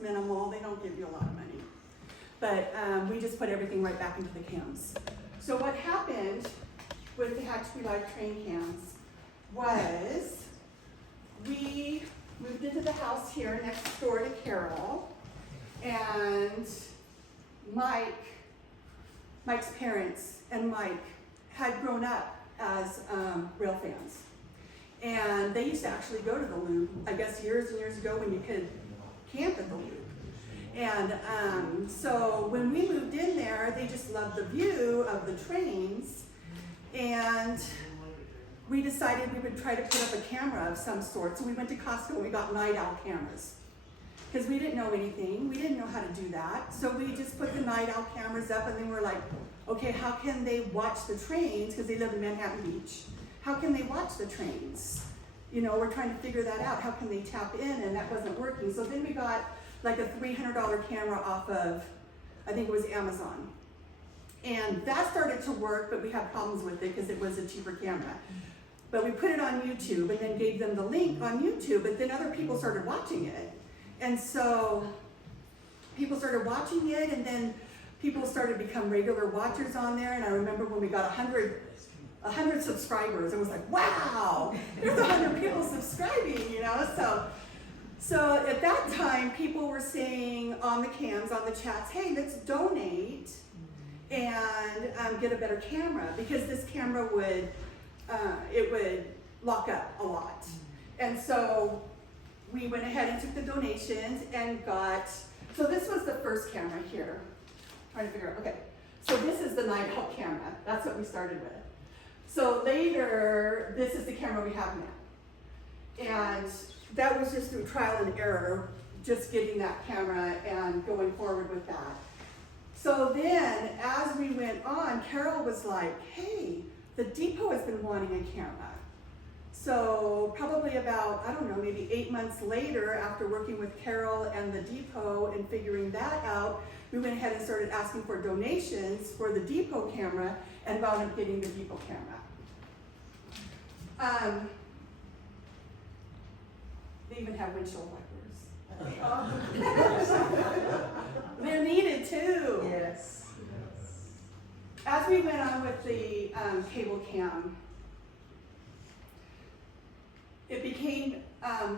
minimal. They don't give you a lot of money. But we just put everything right back into the cams. So what happened with the Tehachapi Live train cams was we moved into the house here next door to Carol, and Mike's parents and Mike had grown up as rail fans. And they used to actually go to the Loop, I guess years and years ago when you could camp at the Loop. And so when we moved in there, they just loved the view of the trains. And we decided we would try to put up a camera of some sort. So we went to Costco and we got night owl cameras. Because we didn't know anything, we didn't know how to do that. So we just put the night owl cameras up, and then we're like, okay, how can they watch the trains? Because they live in Manhattan Beach. How can they watch the trains? You know, we're trying to figure that out. How can they tap in? And that wasn't working. So then we got like a $300 camera off of, I think it was Amazon. And that started to work, but we had problems with it because it was a cheaper camera. But we put it on YouTube and then gave them the link on YouTube, but then other people started watching it. And so people started watching it, and then people started to become regular watchers on there. And I remember when we got 100 subscribers, it was like, wow, there's 100 people subscribing, you know? So at that time, people were saying on the cams, on the chats, hey, let's donate and get a better camera, because this camera would lock up a lot. And so we went ahead and took the donations and got, so this was the first camera here. Trying to figure out, okay. So this is the night owl camera. That's what we started with. So later, this is the camera we have now. And that was just through trial and error, just getting that camera and going forward with that. So then, as we went on, Carol was like, hey, the depot has been wanting a camera. So probably about, I don't know, maybe 8 months later, after working with Carol and the depot and figuring that out, we went ahead and started asking for donations for the depot camera and wound up getting the depot camera. They even have windshield wipers. They're needed too. Yes. As we went on with the cable cam, it became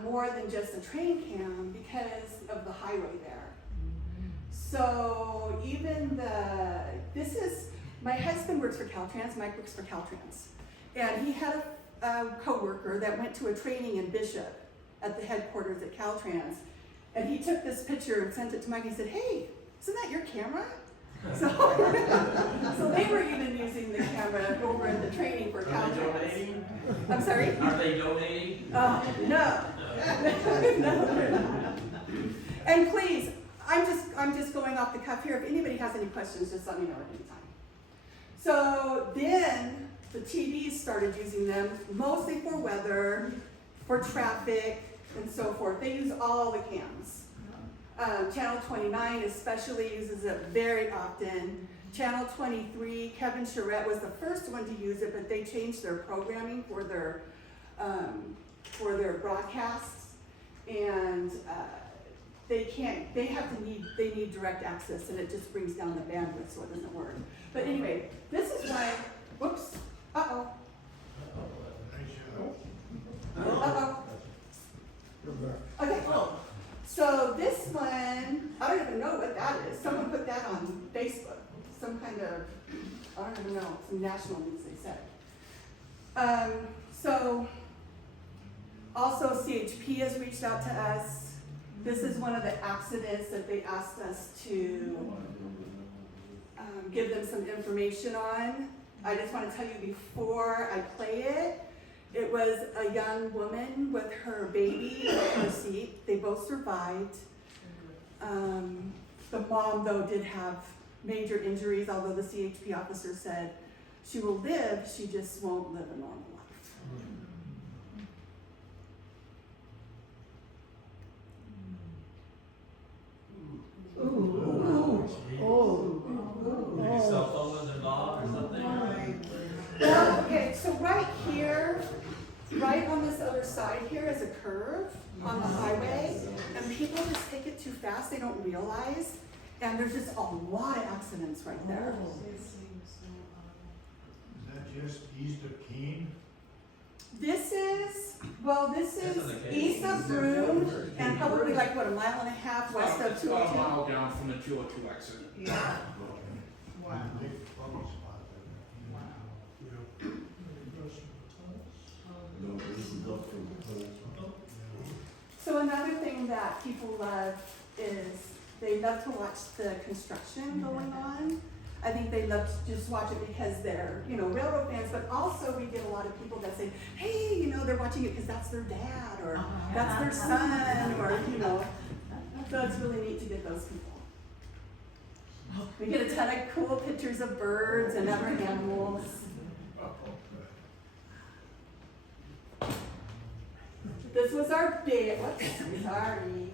more than just a train cam because of the highway there. So even my husband works for Caltrans, Mike works for Caltrans. And he had a coworker that went to a training in Bishop at the headquarters at Caltrans. And he took this picture and sent it to Mike. He said, hey, isn't that your camera? So, so they were even using the camera over in the training for Caltrans. Are they donating? I'm sorry? Are they donating? No. No. And please, I'm just going off the cuff here. If anybody has any questions, just let me know at any time. So then the TVs started using them mostly for weather, for traffic, and so forth. They use all the cams. Channel 29 especially uses it very often. Channel 23, Kevin Charette was the first one to use it, but they changed their programming for their broadcasts, and they need direct access, and it just brings down the bandwidth, so it doesn't work. But anyway, this is why, whoops, uh-oh. Okay, so this one, I don't even know what that is. Someone put that on Facebook, some kind of, I don't even know, some national news they said. So also CHP has reached out to us. This is one of the accidents that they asked us to give them some information on. I just want to tell you before I play it, it was a young woman with her baby in her seat. They both survived. The mom, though, did have major injuries, although the CHP officer said she will live, she just won't live a normal life. Maybe cell phone was involved or something? Well, okay, so right here, right on this other side here is a curve on the highway, and people just take it too fast. fast, they don't realize. And there's just a lot of accidents right there. Is that just east of Keene? This is This is the east of Broome and probably like, what, a mile and a half west of It's about a 202? mile down from the 202 exit. Yeah. Wow. Big funny spot there. So another thing that people love is they love to watch the construction going on. I think they love to just watch it because they're, railroad fans, but also we get a lot of people that say, hey, they're watching it because that's their dad or that's their son or, So it's really neat to get those people. We get a ton of cool pictures of birds and other animals. This was our bear. Whoops, sorry.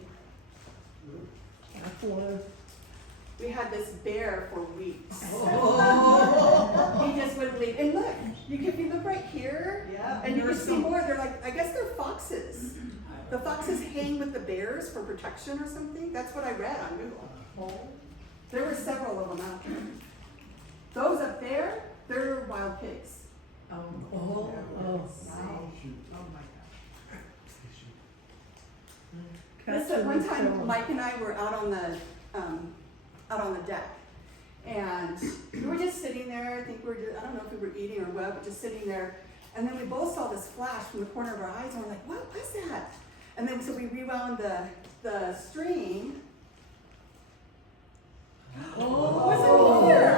We had this bear for weeks. He just wouldn't leave. And look, if you look right here, Yeah. and you can see more, they're like, I guess they're foxes. The foxes hang with the bears for protection or something. That's what I read on Google. There were several of them out there. Those up there, they're wild pigs. Wow. Oh my Listen, one time Mike and I were out on the deck, and we were just sitting there. I think I don't know if we were eating or what, but just sitting there. And then we both saw this flash from the corner of our eyes, and we're like, "What was that?" And then so we rewound the stream. Oh. What's in here?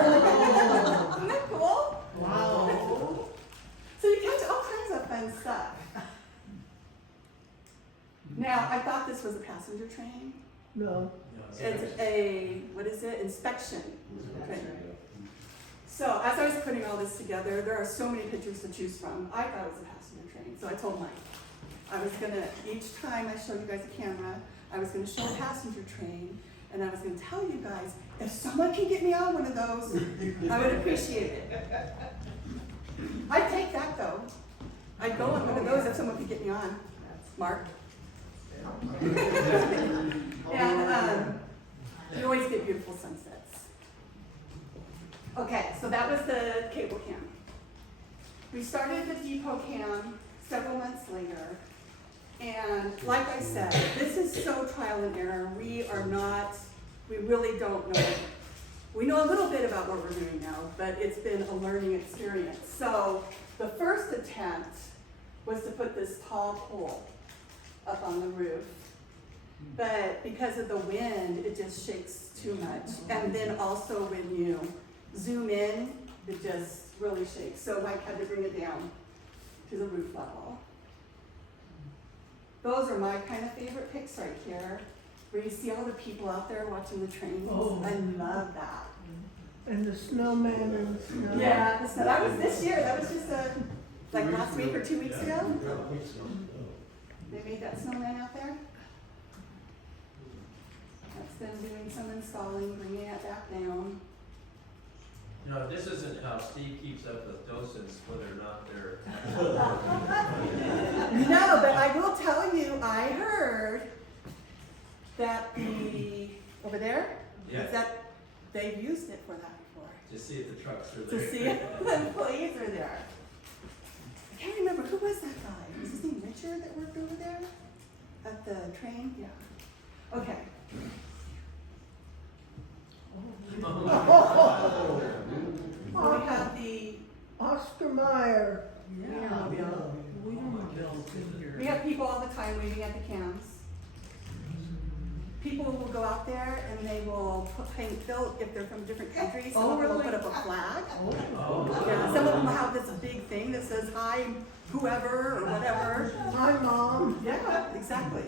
Isn't that cool? Wow. So you catch all kinds of fun stuff. Now, I thought this was a passenger train. No. It's a, inspection train. So as I was putting all this together, there are so many pictures to choose from. I thought it was a passenger train, so I told Mike, I was gonna, each time I show you guys a camera, I was gonna show a passenger train, and I was gonna tell you guys, if someone can get me on one of those, I would appreciate it. I'd take that though. I'd go on one of those if someone could get me on. Mark? And you always get beautiful sunsets. Okay, so that was the cable cam. We started the depot cam several months later. And like I said, this is so trial and error. We really don't know. We know a little bit about what we're doing now, but it's been a learning experience. So the first attempt was to put this tall pole up on the roof. But because of the wind, it just shakes too much. And then also when you zoom in, it just really shakes. So Mike had to bring it down to the roof level. Those are my kind of favorite pics right here, where you see all the people out there watching the trains. Oh. I love that. And the snowman and the snow. Yeah, so that was this year. That was just like last week or 2 weeks ago. They made that snowman out there. That's them doing some installing, bringing it back down. This isn't how Steve keeps up with docents, whether or not they're. No, but I will tell you, I heard that over there, Yeah. is that they've used it for that before. To see if the trucks are To there. see if the employees are there. I can't remember, who was that guy? Was his name Richard that worked over there? At the train? Yeah. Okay. So we have the Oscar Mayer. We have people all the time waiting at the cams. People will go out there and they will they'll, if they're from different countries, some of them will put up a flag. Oh. Yeah, some of them have this big thing that says, hi, whoever, or whatever. Hi, Mom. Yeah, exactly.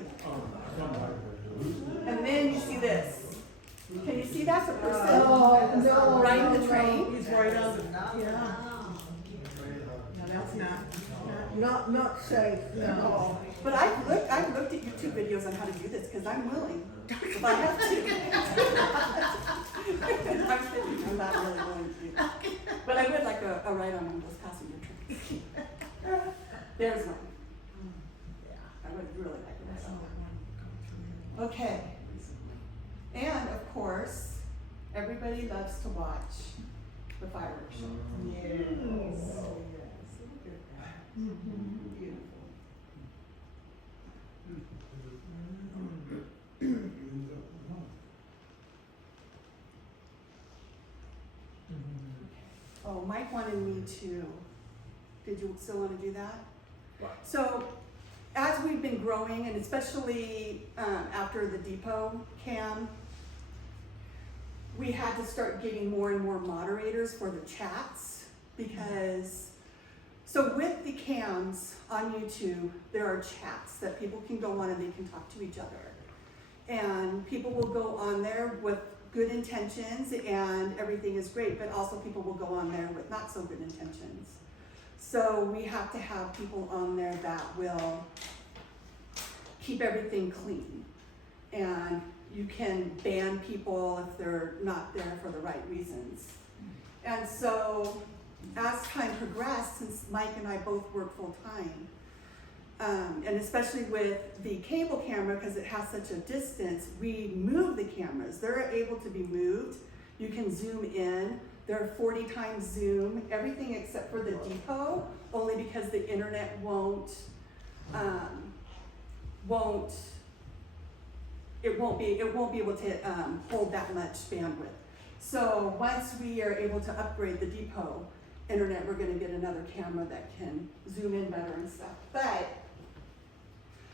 And then you see this. Can you see that's a person? Oh, no. Right in the no, train? He's right on the, yeah. No, that's Not safe at all. But I've looked at YouTube videos on how to do this because I'm willing. If I have to. I'm kidding, I'm not really willing to do that. But I would like a ride on one of those passenger trains. There's one. I would really like a ride on one. Okay. course, everybody loves to watch the fireworks show. Yes. Yes. Look at that. Beautiful. Oh, Mike wanted me to, did you still want to do that? What? So, as we've been growing, and especially after the depot cam, we had to start getting more and more moderators for the chats because, so with the cams on YouTube, there are chats that people can go on and they can talk to each other. And people will go on there with good intentions and everything is great, but also people will go on there with not so good intentions. So we have to have people on there that will keep everything clean. And you can ban people if they're not there for the right reasons. And so as time progressed, since Mike and I both work full time, and especially with the cable camera, because it has such a distance, we move the cameras. They're able to be moved. You can zoom in. They're 40 times zoom, everything except for the depot, only because the internet won't be able to hold that much bandwidth. So once we are able to upgrade the depot internet, we're gonna get another camera that can zoom in better and stuff. But,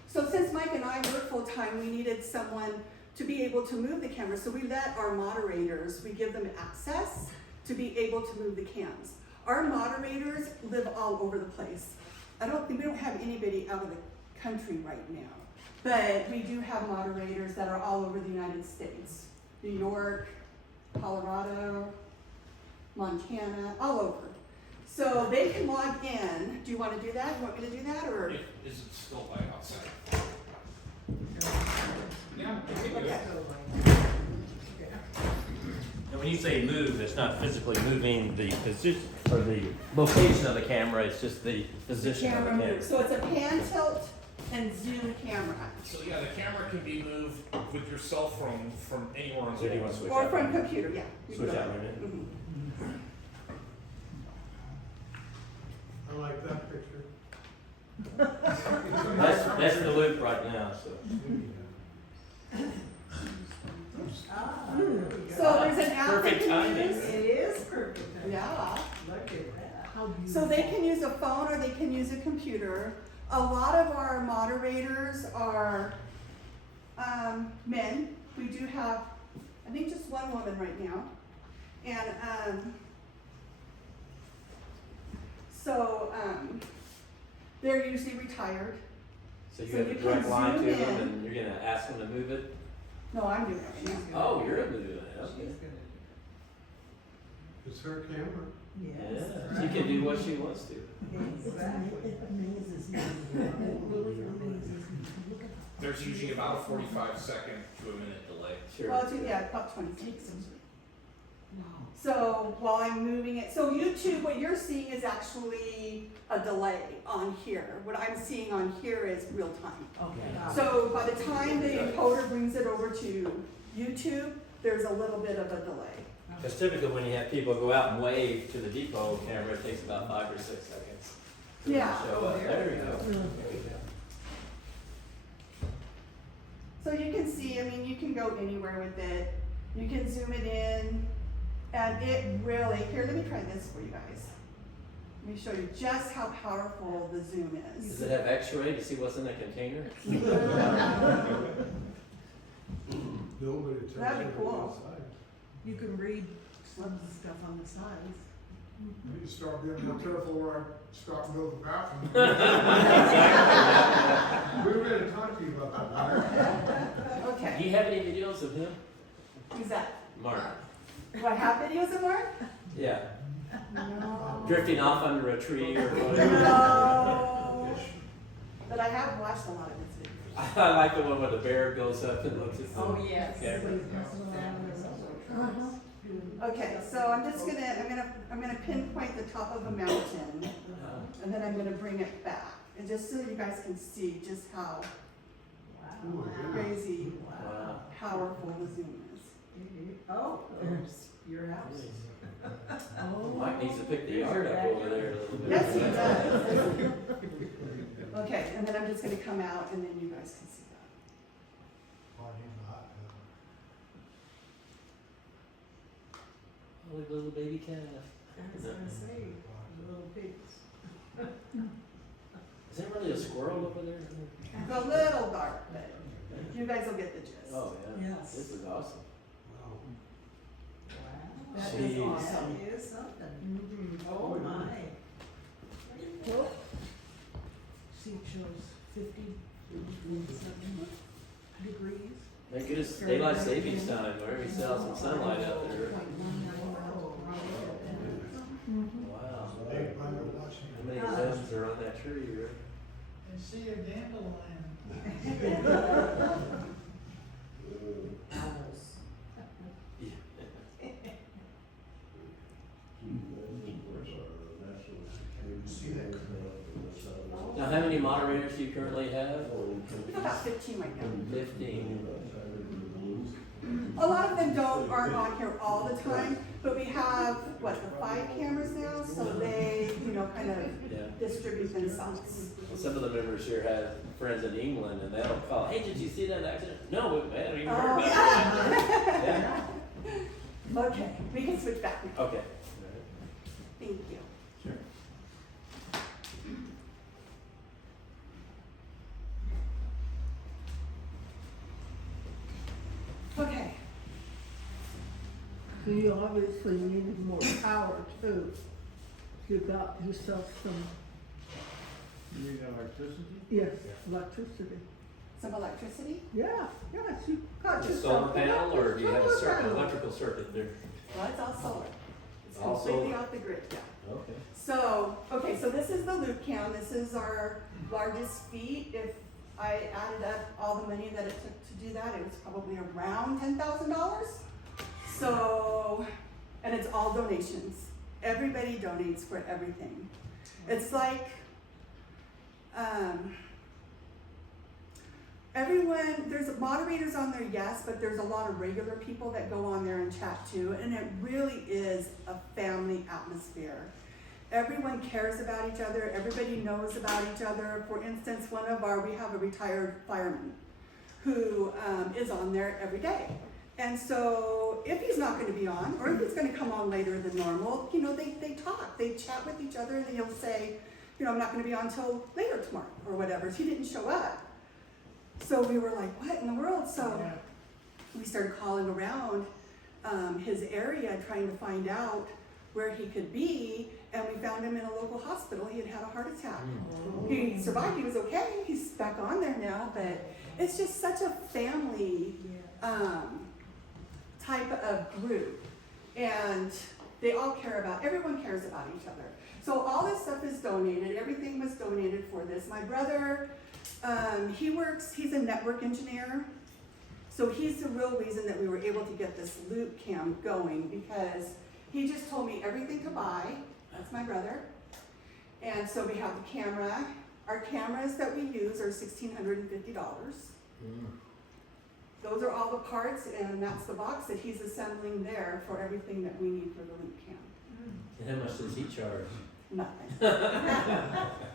so since Mike and I work full time, we needed someone to be able to move the camera. So we let our moderators, we give them access to be able to move the cams. Our moderators live all over the place. We don't have anybody out of the country right now, but we do have moderators that are all over the United States. New York, Colorado, Montana, all over. So they can log in. Do you want to do that? You want me to do that, or? Is it still light outside? Yeah. Okay. And when you say move, it's not physically moving the position or the location of the camera, it's just the position of the camera. Moves. So it's a pan, tilt, and zoom camera. So yeah, the camera can be moved with yourself from anywhere on So do you want to the switch Or out? from computer, yeah. You can Switch go out there. right in? Mhm. I like that picture. That's the loop right now, so. Ah, there we go. So there's an app they Perfect can timing. use. It is perfect. Yeah. Look at that. How beautiful. So they can use a phone or they can use a computer. A lot of our moderators are men. We do have, I think, just one woman right now. And they're usually retired. So you So have you a can direct line to zoom them in. and you're gonna ask them to move it? No, I'm doing it right now. Oh, you're moving it, She's okay. gonna do It's her camera. it. Yes. Yeah, she can do what she wants to. Exactly. It amazes me. It really amazes me. Look at There's usually about a 45-second to a minute delay. Sure. Well, yeah, about 20 takes. wow. So while I'm moving it, so YouTube, what you're seeing is actually a delay on here. What I'm seeing on here is real time. Okay. So by the time the encoder brings it over to YouTube, there's a little bit of a delay. Because typically when you have people go out and wave to the depot camera, it takes about 5 or 6 seconds. to Yeah. Show up, there we go. So you can see, I mean, you can go anywhere with it. You can zoom it in, and it really, here, let me try this for you guys. Let me show you just how powerful the zoom Does is. it have x-ray to see what's in the container? Nobody tells That'd be you cool. inside. You can read some of the stuff on the sides. I need to start being more careful where I stop and go to the bathroom. We were gonna talk to you about that, Larry. Do Okay, you have any videos of him? who's that? Mark? Do I have videos of Mark? Yeah. No. Drifting off under a tree or whatever. No. But I have watched a lot of his videos. I like the one where the bear goes up and looks at the Yes. camera. Okay, so I'm gonna pinpoint the top of a mountain, and then I'm gonna bring it back, and just so you guys can see just how Ooh, yeah. crazy, Wow. powerful the zoom is. Oh, there's your house. Oh. Mike needs to pick the yard up over there a little bit. Yes, he does. Okay, and then I'm just gonna come out and then you guys can see that. Oh, look, little baby calf. I was gonna say, little pigs. Is that really a squirrel over there? It's a little dark, but you guys will get the gist. Oh, yeah. Yes. This is awesome. That Jeez. is awesome. It is something. Oh my. Well, see, it shows 57 degrees. Thank goodness, daylight savings time, wherever you sell some sunlight out there. Wow. How many limbs are on that tree, right? I see a dandelion. Now, how many moderators do you currently have? We have about 15 right now. 15. A lot of them aren't on here all the time, but we have, what, the 5 cameras now, so they, kind of Yeah. distribute themselves. Well, some of the members here have friends in England, and they'll call, hey, did you see that accident? No, I haven't even heard about it. Yeah. Okay, we can switch back now. Okay. Thank you. Sure. Okay, So you obviously needed more power too. You got yourself some, You need electricity? yes, electricity. some electricity. Yeah, yes, you got A yourself. solar panel, or do you have a solar circuit, panel. electrical circuit there? Well, it's all solar. It's All completely solar? off the grid, yeah. Okay. So, okay, so this is the loop cam. This is our largest feat. If I added up all the money that it took to do that, it was probably around $10,000. So, and it's all donations. Everybody donates for everything. It's like, everyone, there's moderators on there, yes, but there's a lot of regular people that go on there and chat too, and it really is a family atmosphere. Everyone cares about each other, everybody knows about each other. For instance, we have a retired fireman who is on there every day. And so if he's not gonna be on, or if he's gonna come on later than normal, they talk, they chat with each other, and he'll say, I'm not gonna be on till later tomorrow, or whatever. So he didn't show up. So we were like, what in the world? So we started calling around his area, trying to find out where he could be, and we found him in a local hospital. He had had a heart attack. He survived, he was okay, he's back on there now, but it's just such a family type of group. And they all everyone cares about each other. So all this stuff is donated, everything was donated for this. My brother, he's a network engineer. So he's the real reason that we were able to get this loop cam going, because he just told me everything to buy. That's my brother. And so we have the camera. Our cameras that we use are $1,650. Those are all the parts, and that's the box that he's assembling there for everything that we need for the loop cam. And how much does he charge? Nothing.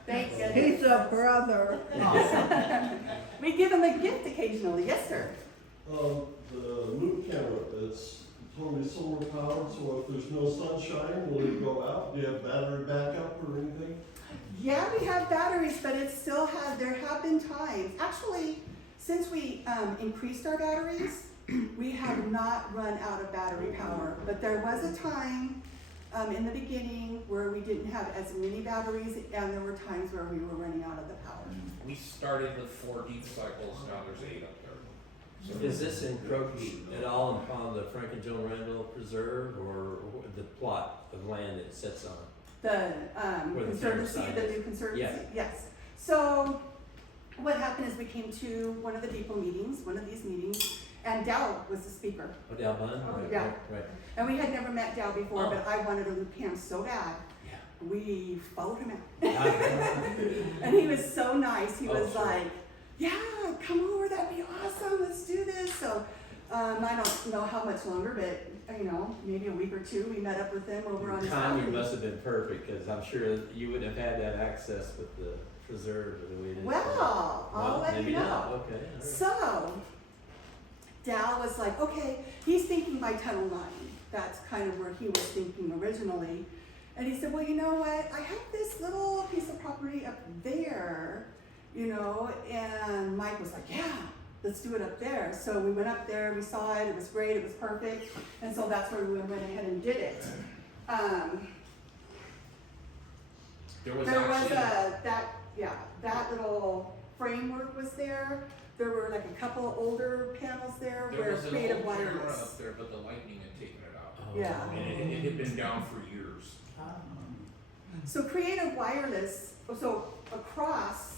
Thank goodness. He's a brother. We give him a gift occasionally. Yes, sir. The loop camera, it's totally solar powered, so if there's no sunshine, will it go out? Do you have battery backup or anything? Yeah, we have batteries, but there have been times, actually, since we increased our batteries, we have not run out of battery power. But there was a time in the beginning where we didn't have as many batteries, and there were times where we were running out of the power. We started with 4 heat cycles, now there's 8 up there. So Does this encroach at all upon the Frank and Joan Randall Preserve, or the plot of land it sits on? The Where the conservancy, campsite the is. new conservancy, Yeah. yes. So what happened is we came to one of the depot meetings, one of these meetings, and Dow was the speaker. Oh, Dal Bun? Oh, Right, yeah. right. And we had never met Dow before, Oh. but I wanted a loop cam so bad. Yeah. We followed him out. Yeah. And he was so nice. He Oh, was sure. like, yeah, come over, that'd be awesome, let's do this. So I don't know how much longer, but, you know, maybe a week or two, we met up with him over on his Timing property. must have been perfect, cause I'm sure you wouldn't have had that access with the preserve or the way it is. Well, I'll let maybe you not. know. Okay, all right. So, Dal was like, okay, he's thinking by tunnel line. That's kind of where he was thinking originally. And he said, well, you know what? I have this little piece of property up there, you know, and Mike was like, yeah, let's do it up there. So we went up there, we saw it, it was great, it was perfect. And so that's where we went ahead and did it. There was There was actually, that little framework was there. There were like a couple older panels there there where was an creative old camera wireless. up there, but the lightning had taken it out. Oh, Yeah. And it had been down for years. So creative wireless, so across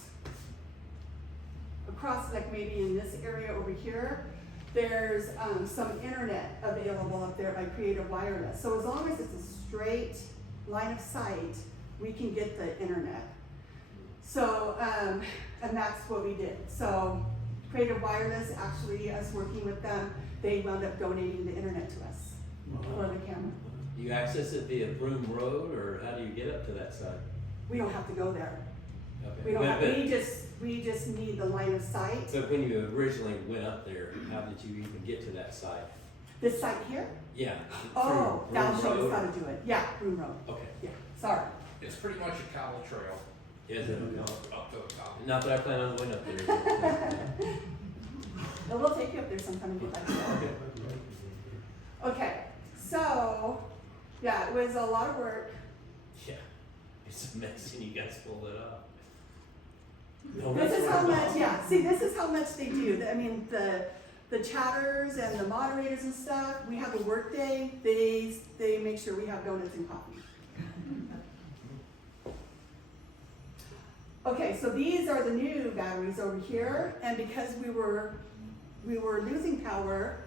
like maybe in this area over here, there's some internet available up there by creative wireless. So as long as it's a straight line of sight, we can get the internet. So, and that's what we did. So creative wireless, actually us working with them, they wound up donating the internet to us for the camera. You access it via Broom Road, or how do you get up to that site? We don't have to go there. Okay. We don't have, But- we just need the line of sight. But when you originally went up there, how did you even get to that site? This site here? Yeah. Oh, through Val Broom showed us Road? how to do it. Yeah, Broom Road. Okay. Yeah, sorry. It's pretty much a cattle trail Is it? up to the top. Not that I plan on going up there. But we'll take you up there sometime and get back to that. Okay, so, yeah, it was a lot of work. Yeah. It's amazing you guys pulled it off. This is how much, yeah, see, this is how much they do. I mean, the chatters and the moderators and stuff, we have a work day, they make sure we have donuts and coffee. Okay, so these are the new batteries over here, and because we were losing power,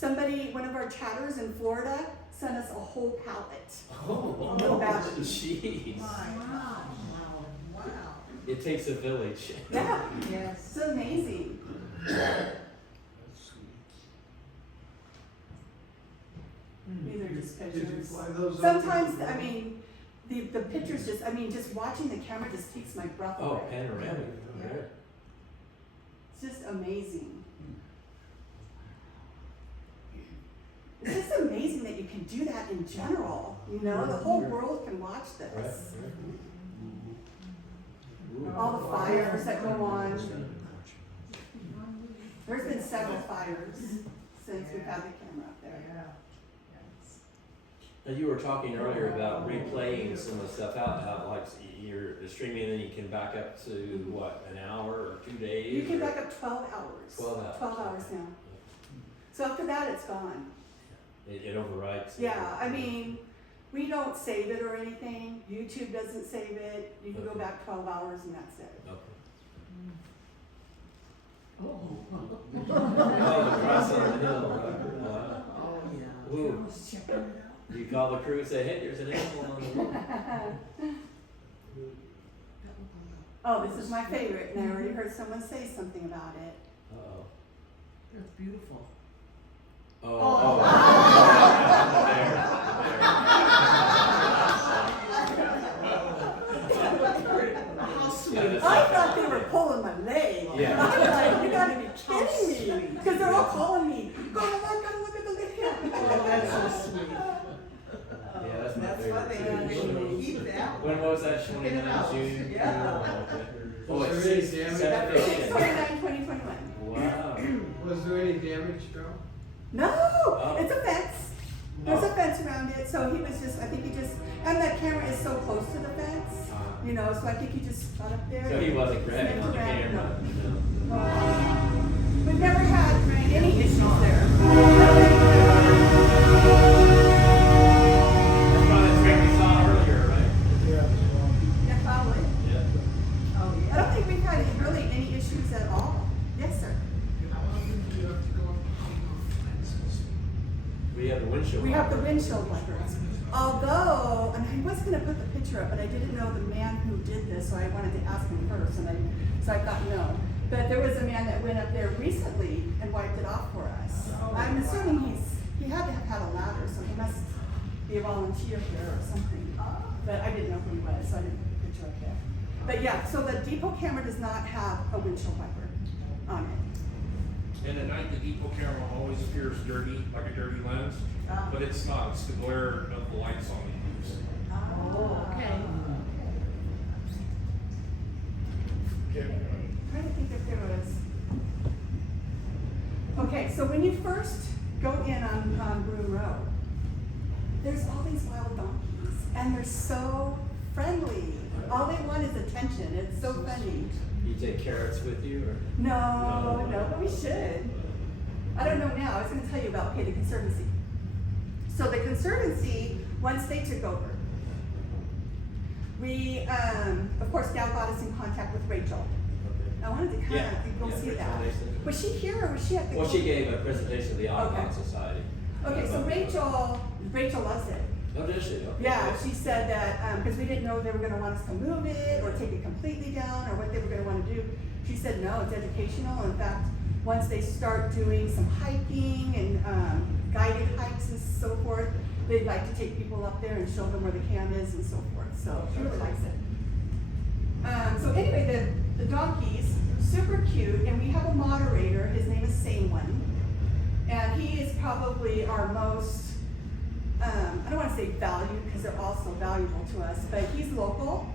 one of our chatters in Florida sent us a whole pallet. Oh, No batteries. jeez. Wow. It takes a village. Yeah, Yes. it's amazing. These are just Did you pictures. fly those? up? Sometimes, I mean, the pictures just, just watching the camera just takes my breath Oh, away. panoramic. Yeah. Yeah. It's just amazing. It's just amazing that you can do that in general, you know, the whole world can watch Right. this. Ooh. All the fires that go on. There's been several fires since we've had the camera up there. Yeah. Now, you were talking earlier about replaying some of the stuff out like you're streaming and then you can back up to what, an hour or 2 days? You can or- back up 12 hours. 12 hours. 12 hours now. So after that, it's gone. It overrides. Yeah, I mean, we don't save it or anything. YouTube doesn't save it. You can go Okay. back 12 hours and that's it. Okay. Oh. Oh, the cross on the hill. Wow. Oh, yeah. Ooh. You call the crew and say, hey, there's an animal on the wall. Oh, this is my favorite, and I already heard someone say something about it. Uh-oh. That's beautiful. Oh. How sweet. I thought they were pulling my leg. Yeah. I'm like, you gotta be kidding me. Because they're all calling me, gotta look at the video. Oh, that's so sweet. Yeah, that's my That's why favorite they too. keep that. When was that? Check it out. 29 June? Yeah. Oh, it's Was there any 6, damage? 7, 6/29/2021. Wow. Was there any damage, Joe? No, it's a fence. There's a fence around it, so I think he just, and that camera is so close to the fence, you know, so I think he just got up there. So he wasn't grabbing sniffed on the around. camera. No. We've never had any issues there. That's probably the trick we saw earlier, right? Yeah. Yeah, probably. Yeah. Oh, I don't think we've had really any issues at all. Yes, sir. How often do you have to go up? We have the windshield. We have the wiper. windshield wipers. Although, and I was gonna put the picture up, but I didn't know the man who did this, so I wanted to ask him first, so I thought no. But there was a man that went up there recently and wiped it off for us. I'm assuming he had to have had a ladder, so he must be a volunteer here or something. But I didn't know who he was, so I didn't put a picture up there. But yeah, so the depot camera does not have a windshield wiper on it. And at night, the depot camera always appears dirty, like a dirty lens, but it's not. It's the glare of the lights on the use. Oh, okay. I'm trying to think if there was. Okay, so when you first go in on Broom Road, there's all these wild donkeys, and they're so friendly. All they want is attention. It's so funny. You take carrots with you, or? No, but we should. I don't know now. I was going to tell you about, okay, the Conservancy. So the Conservancy, once they took over, we, of course, Dad got us in contact with Rachel. I wanted to kind of go see that. Was she here or was she at the? Well, she gave a presentation to the Audubon Okay. Society. Okay, so Rachel loves it. Oh, did she? Okay. Yeah, she said that, because we didn't know they were gonna want us to move it or take it completely down or what they were gonna wanna do. She said, no, it's educational. In fact, once they start doing some hiking and guided hikes and so forth, they'd like to take people up there and show them where the camp is and so forth. So she really likes it. So anyway, the donkeys, super cute, and we have a moderator. His name is Same One. And he is probably our most, I don't want to say valued because they're all so valuable to us, but he's local,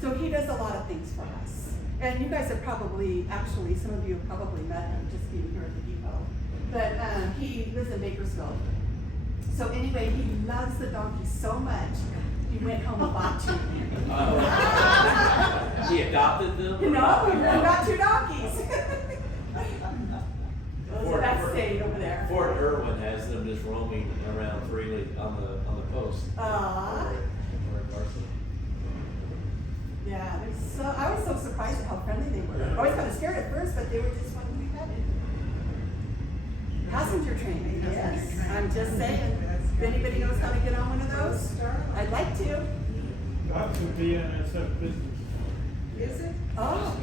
so he does a lot of things for us. And you guys have probably, actually, some of you have probably met him just being here at the depot. But he lives in Bakersfield. So anyway, he loves the donkeys so much, he went home and bought two. He adopted them? You know, we got two donkeys. So Fort- that's stayed over there. Fort Irwin has them just roaming around freely on the coast. Aw. Or Carson. Yeah, I was so surprised at how friendly they were. I was kind of scared at first, but they were just fun to be petted. Passenger train, yes. I'm just saying, if anybody knows how to get on one of those, I'd like to. That's a BNSF business. Is it? Oh,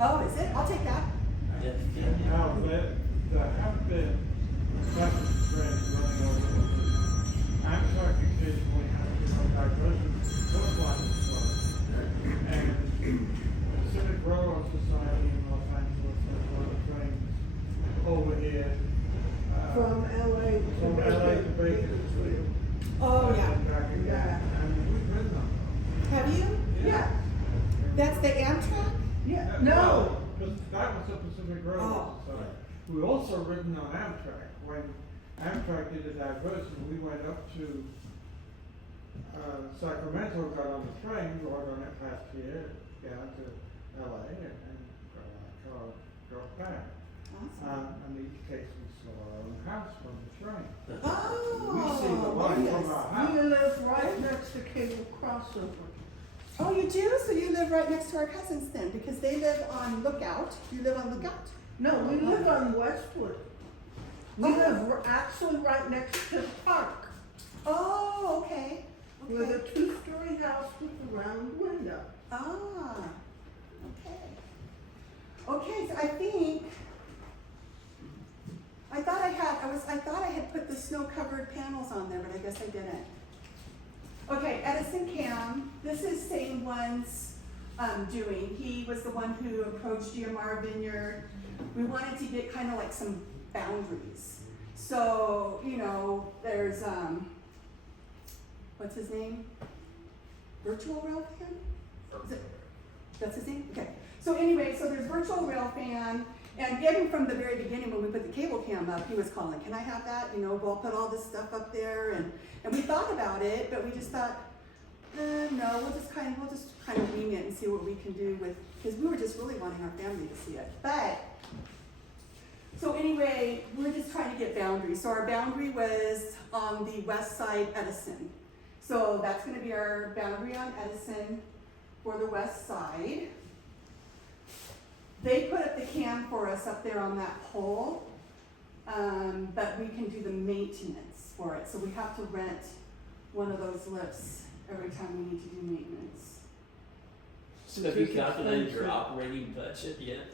oh, is it? I'll take that. Yeah. Now, there have been passenger trains running over the Amtrak occasionally has to come diversion coastline as well. And Pacific Railroad Society in Los Angeles has run trains over here. From LA to From LA to Bakersfield. Oh, And yeah. back again, Yeah. and we've ridden on those. Have you? Yeah. That's the Amtrak? Yeah, no, Because that was the Pacific Railroad Oh. Society. We also ridden on Amtrak. When Amtrak did a diversion, we went up to Sacramento, got on the train, rode on it past here, down to LA, and got on our car, drove back. Awesome. And each case we saw our own house from the train. Oh, We see the line yes. from our house. we live right next to Cable Crossover. Oh, you do? So you live right next to our cousins then, because they live on Lookout. You live on Lookout? No, we live on Westwood. We live actually right next to the park, Oh, okay. with a Okay. 2-story house with a round window. Ah, okay. Okay, so I think, I thought I had put the snow-covered panels on there, but I guess I didn't. Okay, Edison Cam, this is Same One's doing. He was the one who approached GMR Vineyard. We wanted to get kind of like some boundaries. So, you know, there's, what's his name? Virtual Rail Fan? Is it- That's his name? Okay. So anyway, so there's Virtual Rail Fan, and even from the very beginning when we put the cable cam up, he was calling, can I have that? You know, we'll put all this stuff up there, and we thought about it, but we just thought, no, we'll just kind of wing it and see what we can do with, because we were just really wanting our family to see it. But, so anyway, we're just trying to get boundaries. So our boundary was on the west side, Edison. So that's gonna be our boundary on Edison for the west side. They put up the cam for us up there on that pole, but we can do the maintenance for it. So we have to rent one of those lifts every time we need to do maintenance. So have you calculated your operating budget yet?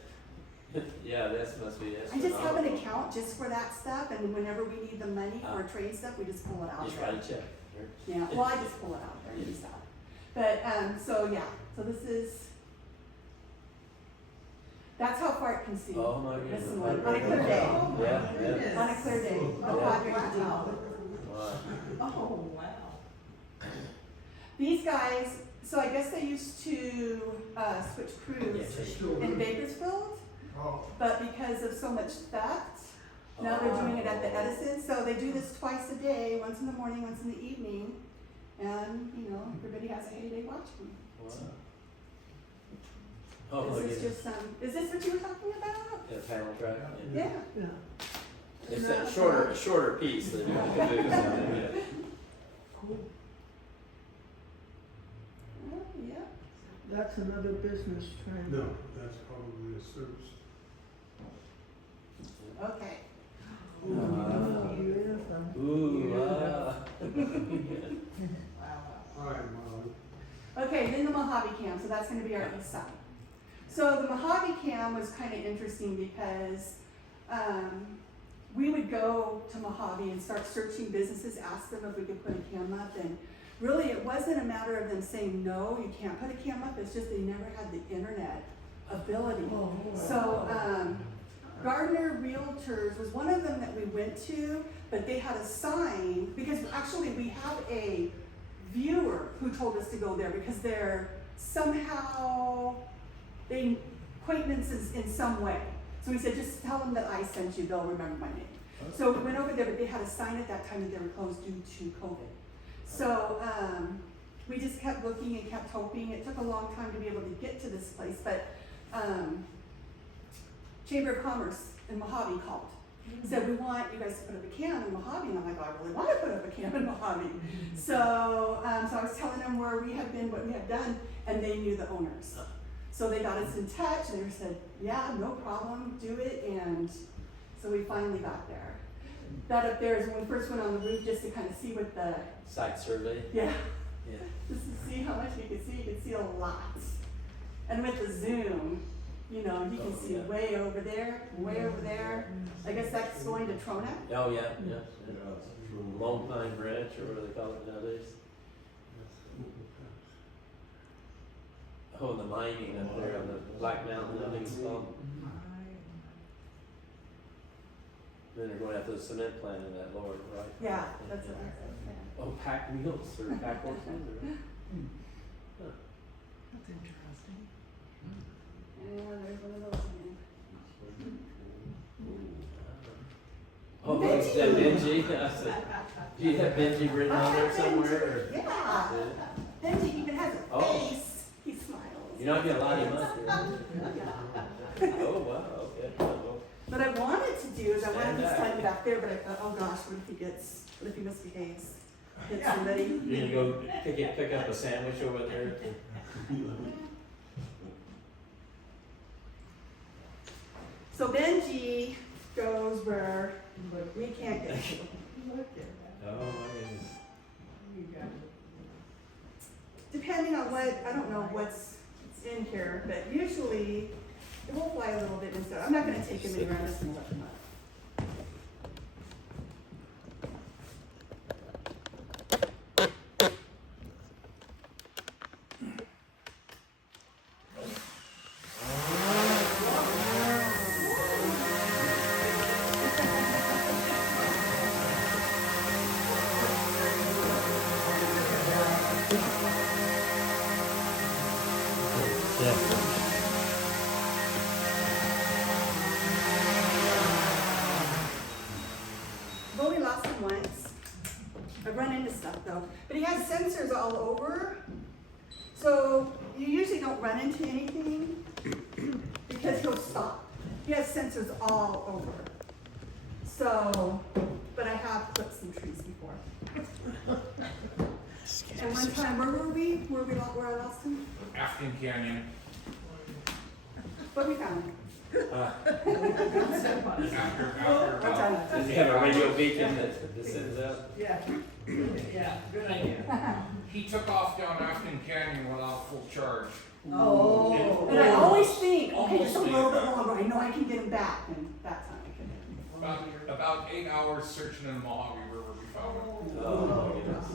Yeah, that's must be, that's I just have an phenomenal. account just for that stuff, and whenever we need the money for trade stuff, we just pull it out Just there. write a check. Yeah, well, I just pull it out there and use that. But, so yeah, so this is, that's how far it can see. Oh my goodness. This one, on a clear day. Oh, my Yeah, yeah. goodness. On a clear day. Oh, No Padre wow. do. Wow. Oh, wow. These guys, so I guess they used to, switch crews Yeah, Still in do. Bakersfield, Oh, but because of so much theft, now they're doing it at the Edison, so they do this twice a day, once in the morning, once in the evening. And, you know, everybody has a heyday watching. Wow. Oh my This is goodness. just, is this what you were talking about? Yeah, panel track. Yeah. Yeah. It's that shorter piece that you can do something with. Cool. Oh, yeah. That's another business trend. no, that's probably a service. Okay. Beautiful. Ooh, Wow, wow. All right, Molly. Okay, then the Mojave Cam, so that's gonna be our east side. So the Mojave Cam was kind of interesting because, we would go to Mojave and start searching businesses, ask them if we could put a cam up, and really it wasn't a matter of them saying, no, you can't put a cam up, it's just they never had the internet ability. Oh, So, Gardner Realtors was one of them that we went to, but they had a sign, because actually we have a viewer who told us to go there because they're somehow, they acquaintances in some way. So we said, just tell them that I sent you, they'll remember my name. So we went over there, but they had a sign at that time that they were closed due to COVID. So, we just kept looking and kept hoping. It took a long time to be able to get to this place, but, Chamber of Commerce in Mojave called. Said, we want you guys to put up a cam in Mojave, and I'm like, oh, I really want to put up a cam in Mojave. So, so I was telling them where we had been, what we had done, and they knew the owners. So they got us in touch, and they said, yeah, no problem, do it, and so we finally got there. That up there is when we first went on the roof just to kind of see what the, Site survey. yeah, Yeah. just to see how much you could see. You could see a lot. And with the zoom, you know, you can Oh, see yeah. way over there, way over there. I guess that's going to Trona. Oh, yeah, yeah. Yeah, it's true. Lone Pine Branch, or what do they call it nowadays? Oh, the mining up there on the Black Mountain, I think it's called. Then they're going after the cement plant in that lower, right? Yeah, that's what I said. Oh, pack mules or pack horses or? That's interesting. Yeah, there's one of those again. Oh, is that Benji? I said, do you have Benji written on there somewhere? Or? Yeah. Yeah. Benji even has a Oh. face. He smiles. You're not gonna lie him up here. Oh, wow, okay. Well, What I wanted to do is I wanted Stand to back. stand back there, but I thought, oh gosh, what if he misbehaves? Hit somebody. you're gonna go pick up a sandwich over there? So Benji goes where we can't get to. Look at that. Oh, my goodness. You got it. Depending on what, I don't know what's in here, but usually it will fly a little bit and stuff. I'm not gonna take him anywhere unless we let him up. I've only lost him once. I've run into stuff though, but he has sensors all over. So you usually don't run into anything because he'll stop. He has sensors all over. So, but I have clipped some trees before. And one time, where were we? Where I lost him? Afton Canyon, But we found him. after, One time. Does he have a radio beacon that sends out? Yeah, yeah, good idea. he took off down Afton Canyon without full charge. Oh. And I always think, okay, just a Almost little made bit that. longer, I know I can get him back, and that time I couldn't. About 8 hours searching in the Mojave River, we found it. Oh, my goodness.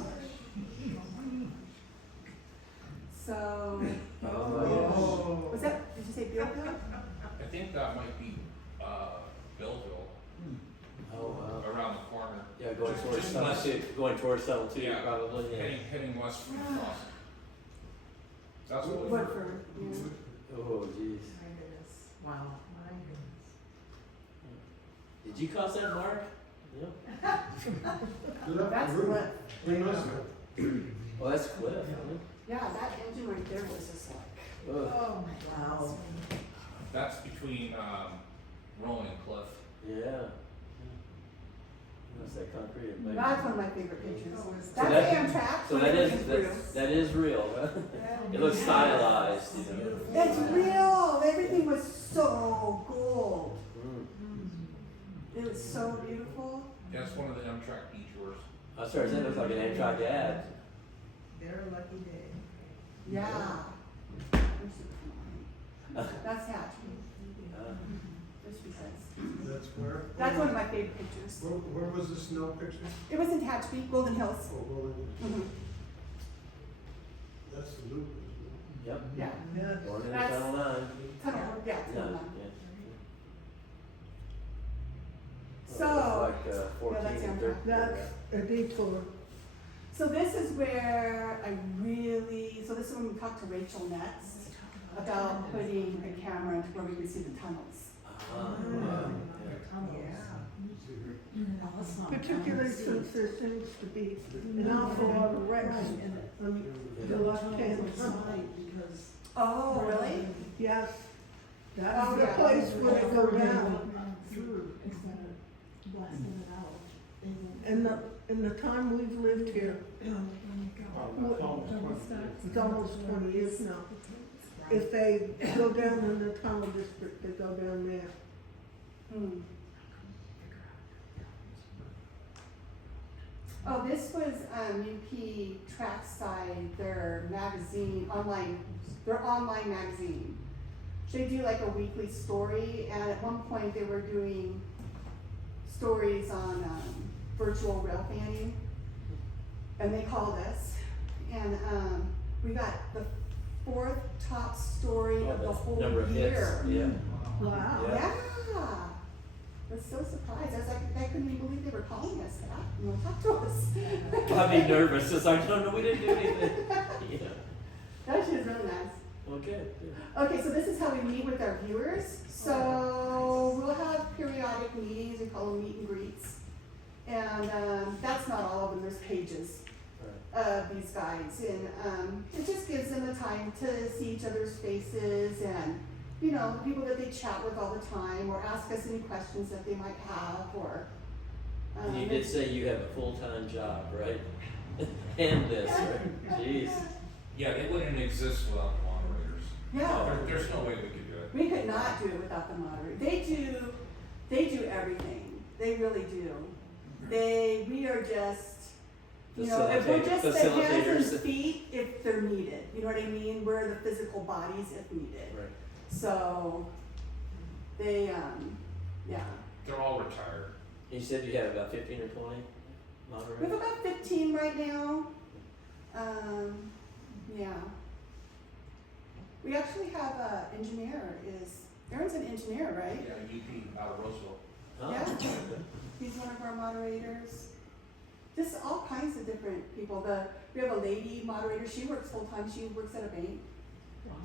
So, Oh, my goodness. was that, did you say Billville? I think that might be, Belleville, Oh, wow. around the corner. Yeah, going Just- towards just Subtle west. too, going towards Subtle too, Yeah. probably, yeah. Heading west from Yeah. the crossing. That's what we heard. Woodford, yeah. Oh, jeez. Wow. My goodness. Did you cause that, Mark? Yeah. That's Really? Cliff. We must have. Oh, that's Cliff. Yeah, that engine right there was just like, Ugh. Oh my God. Wow. That's between, Rolling and Cliff. Yeah. That's that concrete. and that's one of my favorite pictures. Oh, is That's that- Amtrak. So when that it is, came through. that is real, huh? It looks stylized, you know. It's real, everything was so gold. Mm. It was so beautiful. Yeah, it's one of the Amtrak detours. I was sorry, that looks like an Amtrak ad. Their lucky day. Yeah. That's Hatchie, Uh, just because. That's where? That's one of my favorite pictures. Where was the snow picture? It was in Tehachapi, Golden Hills. Oh, well, Mhm. that's the loop, isn't Yep. Yeah. Yeah. Going into That's- Tunnel 9. Tunnel, yeah, Yeah, Tunnel yeah. Nine. Well, So, it's like 14 that's and Amtrak. 13. That's a detour. So this is where so this is when we talked to Rachel next about putting a camera into where we could see the tunnels. Ah, yeah. Particularly since there seems to be an awful lot of wrecks on the left-hand side. Oh, really? Yes, that's Oh, the yeah. place where they go down. In the time we've lived here, it's almost 20 years now. If they go down in the tunnel district, they go down there. Hmm. Oh, this was UP Trackside, their magazine, their online magazine. They do like a weekly story, and at one point they were doing stories on virtual rail fanning, and they called us, and we got the 4th top story Oh, of the that's whole number of year. hits, yeah. Wow. Yeah. Yeah. I was so surprised. I was like, I couldn't even believe they were calling us that. You know, talk to us. I'd be nervous, it's like, no, we didn't do anything. Yeah. That shit is really nice. Okay. Okay, so this is how we meet with our viewers. So we'll have periodic meetings, we call them meet and greets. And that's not all of them, there's pages of these guys. And it just gives them the time to see each other's faces and, you know, the people that they chat with all the time, or ask us any questions that they might have, or. And you did say you have a full-time job, right? And this, right? Jeez. Yeah, it wouldn't exist without the moderators. Yeah. There's no way we could do it. We could not do it without the moderator. They do everything. They really do. We are just, you know, if we're just the hands and Facilitators. feet if they're needed. You know what I mean? We're the physical bodies if needed. Right. So, they, yeah. They're all retired. You said you had about 15 or 20 We have moderators? about 15 right now. Yeah. We actually have a engineer Aaron's an engineer, right? Yeah, UP out of Roseville. Oh, Yeah. okay. He's one of our moderators. Just all kinds of different people. We have a lady moderator, she works full-time, she works at a bank.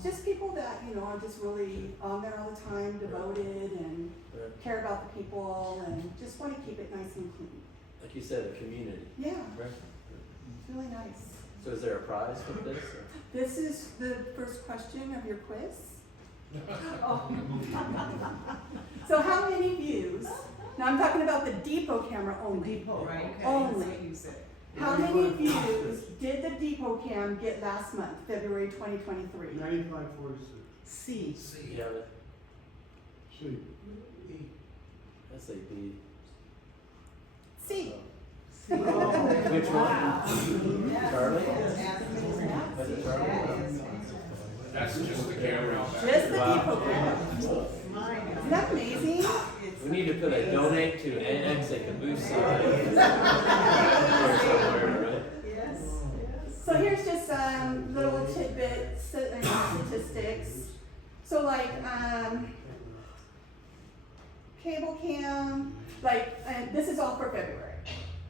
Just people that, you know, are just really on there all the time, devoted, and Right. care about the people, and just wanna keep it nice and clean. Like you said, a community, Yeah, right? it's really nice. So is there a prize with this? Or? This is the first question of your quiz. Oh. So how many views? Now I'm talking about the depot camera only. Right, okay, Only. that's what you said. How many views did the depot cam get last month, February 2023? 9546. C. Yeah, See, that's a B. C. Which one? Yeah. Charlie? Yes. Was it Charlie? That's just the camera out back. Just the Wow. depot camera. My Isn't God. that amazing? It's We need to put a amazing. donate to annex a caboose sign. Yes, yes. So here's just some little tidbits and statistics. So like, cable cam, like, and this is all for February.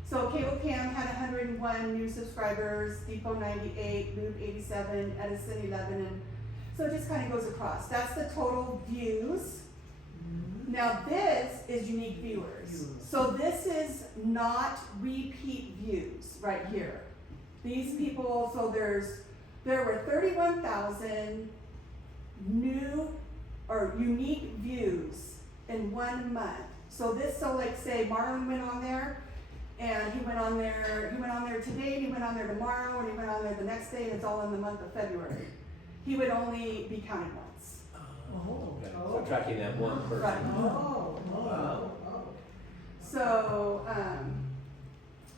So cable cam had 101 new subscribers, Depot 98, Loop 87, Edison 11, and so it just kind of goes across. That's the total views. Now this is unique viewers. So this is not repeat views right here. These people, so there were 31,000 new or unique views in 1 month. So like say Marlon went on there, and he went on there today, he went on there tomorrow, and he went on there the next day, and it's all in the month of February. He would only be counted once. Oh, Okay, oh. so tracking that one person. Right. Oh, oh, Wow. oh. So,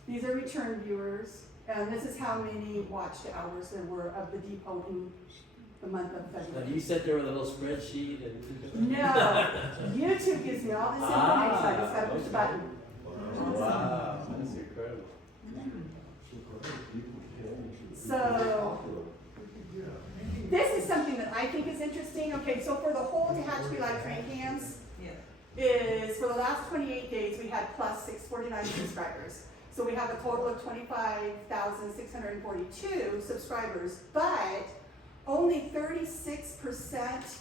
these are return viewers, and this is how many watched hours there were of the depot in the month of Now, do February. you sit there with a little spreadsheet and? No, YouTube gives me all this information, I just gotta push the button. Wow, that's incredible. So, this is something that I think is interesting. Okay, so for the whole Tehachapi live train cams, Yeah. is for the last 28 days, we had plus 649 subscribers. So we have a total of 25,642 subscribers, but only 36%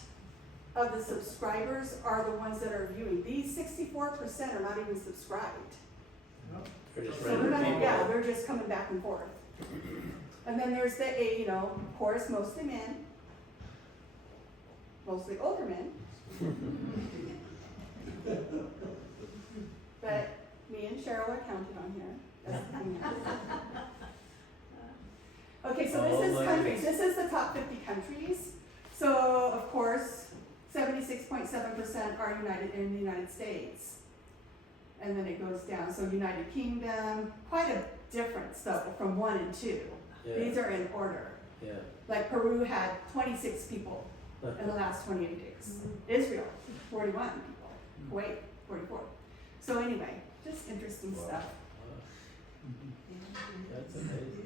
of the subscribers are the ones that are viewing. These 64% are not even subscribed. They're just So they're random not, people. yeah, they're just coming back and forth. And then there's the, of course, mostly men, mostly older men. But me and Cheryl are counted on here. Okay, so this is Oh, countries, this is the top 50 countries. So, of course, 76.7% are in the United States. And then it goes down, so United Kingdom, quite a difference though, from 1 and 2. Yeah, These are in order. yeah. Like Peru had 26 people in the last 28 days. Israel, 41 people. Kuwait, 44. So anyway, just interesting Wow. stuff. That's amazing.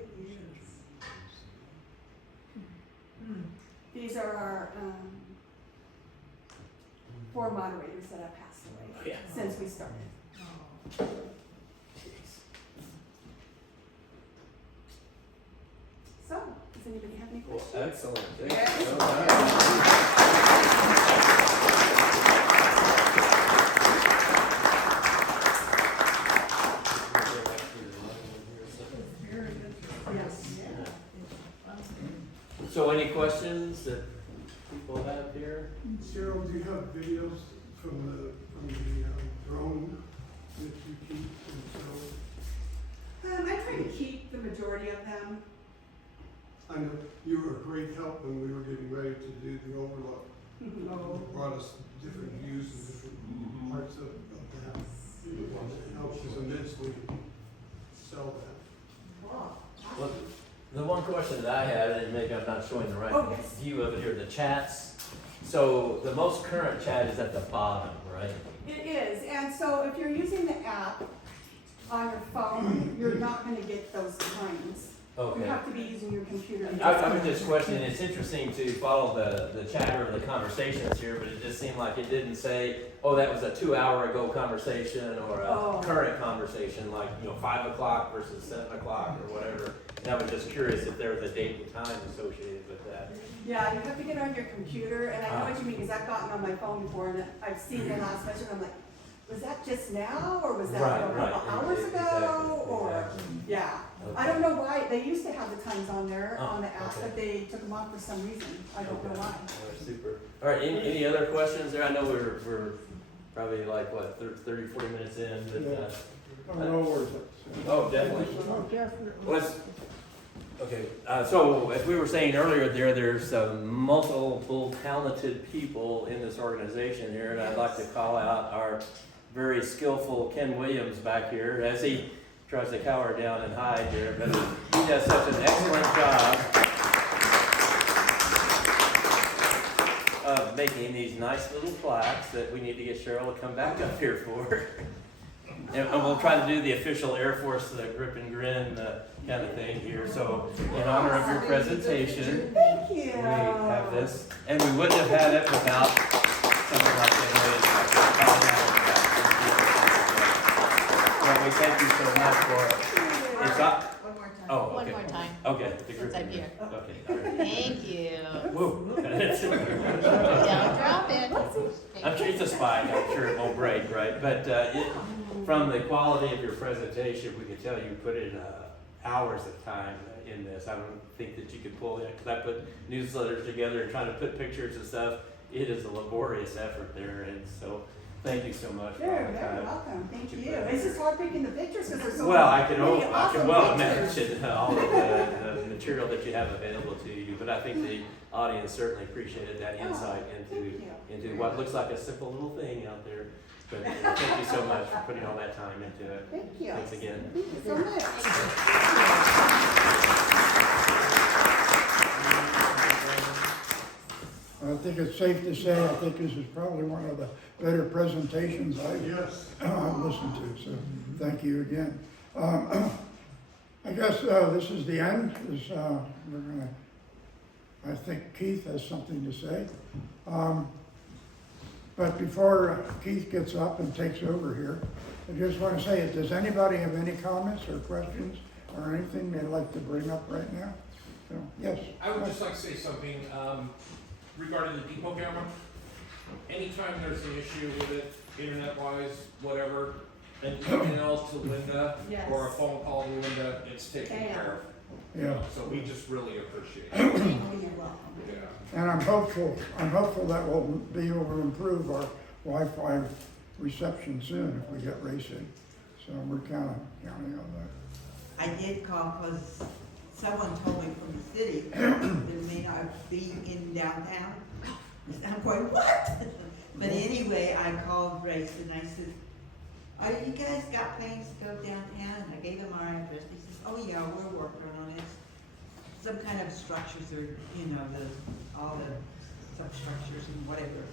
These are our 4 moderators that have passed away Yeah. since we started. Oh. So, does anybody have any Well, questions? excellent. Thank Yes. you so much. Yes. So any questions that people have here? Cheryl, do you have videos from the drone that you keep and show? I try to keep the majority of them. I know you were a great help when we were getting ready to do the overlook. Oh. You brought us different views and different parts of that. It helps us immensely sell that. Wow. Well, the one question that I had, and maybe I'm not showing the right Oh, yes. view of it here, the chats. So the most current chat is at the bottom, right? It is, and so if you're using the app on your phone, you're not gonna get those times. You Okay. have to be using your computer. I was just questioning, it's interesting to follow the chatter or the conversations here, but it just seemed like it didn't say, oh, that was a 2-hour ago conversation or a Oh. current conversation, like, 5 o'clock versus 7 o'clock or whatever. And I was just curious if there was a date and time associated with that. Yeah, you have to get on your computer, and I know what you mean, because I've gotten on my phone before, and I've seen the last message, and I'm like, was that just now, or was that Right, a right. couple hours ago, Exactly, or, exactly. yeah. Okay. I don't know why, they used to have the times on there, Oh, on the app, okay. but they took them off for some reason, I don't know Okay. why. All right, super. All right, any other questions there? I know we're probably like, what, 30, 40 minutes in, but, oh, definitely. Oh, definitely. Let's, okay, so as we were saying earlier there's multiple talented people in this organization here, and I'd like to call out our very skillful Ken Williams back here, as he tries to cower down and hide here, but he does such an excellent job. making these nice little plaques that we need to get Cheryl to come back up here for. And we'll try to do the official Air Force grip and grin kind of thing here. So in honor of your presentation, Thank you. we have this, and we wouldn't have had it without something like that. Well, we thank you so much for it. It's up. One more time. Oh, One okay. more time. Okay, the group. Since I'm here. Okay, all right. Thank you. Whoa. Don't drop it. I'm sure it's a spike, I'm sure it won't break, right? But from the quality of your presentation, we can tell you put in hours of time in this. I don't think that you could pull it, because I put newsletters together and trying to put pictures and stuff. It is a laborious effort there, and so thank you so much for all You're the very time. welcome, thank you. It's just hard picking the pictures because there's so Well, I many can awesome well pictures. imagine all of the material that you have available to you, but I think the audience certainly appreciated that insight into what looks like a simple little thing out there. But thank you so much for putting all that time into it. Thank you. Thanks again. Thank you so much. I think it's safe to say, I think this is probably one of the better presentations Yes. I've listened to, so thank you again. I guess this is the end. We're gonna, I think Keith has something to say. But before Keith gets up and takes over here, I just want to say, does anybody have any comments or questions or anything they'd like to bring up right now? So, yes. I would just like to say something, regarding the depot camera. Anytime there's an issue with it, internet-wise, whatever, an email to Linda Yes. or a phone call to Linda, it's taken care of. Yeah. So we just really appreciate it. Thank you. You're welcome. Yeah. And I'm hopeful that we'll be able to improve our Wi-Fi reception soon if we get racing. So we're counting on that. I did call because someone told me from the city that it may not be in downtown. I'm going, what? But anyway, I called Grace and I said, oh, you guys got plans to go downtown? And I gave him our address. He says, oh yeah, we're working on it. Some kind of structures or, all the substructures and whatever.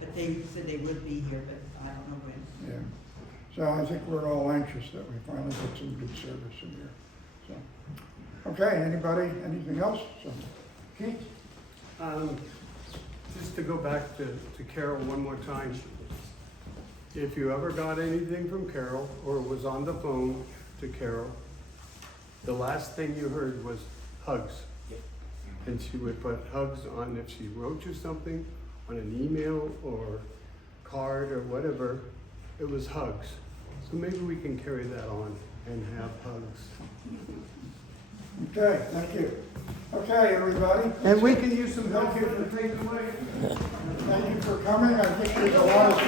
But they said they would be here, but I don't know when. Yeah. So I think we're all anxious that we finally get some good service in here. So, okay, anybody, anything else? So, Keith? Just to go back to Carol one more time. If you ever got anything from Carol or was on the phone to Carol, the last thing you heard was hugs. And she would put hugs on if she wrote you something on an email or card or whatever, it was hugs. So maybe we can carry that on and have hugs. Okay, thank you. Okay, everybody. And we can use some help here to take away. Thank you for coming. I think there's a lot of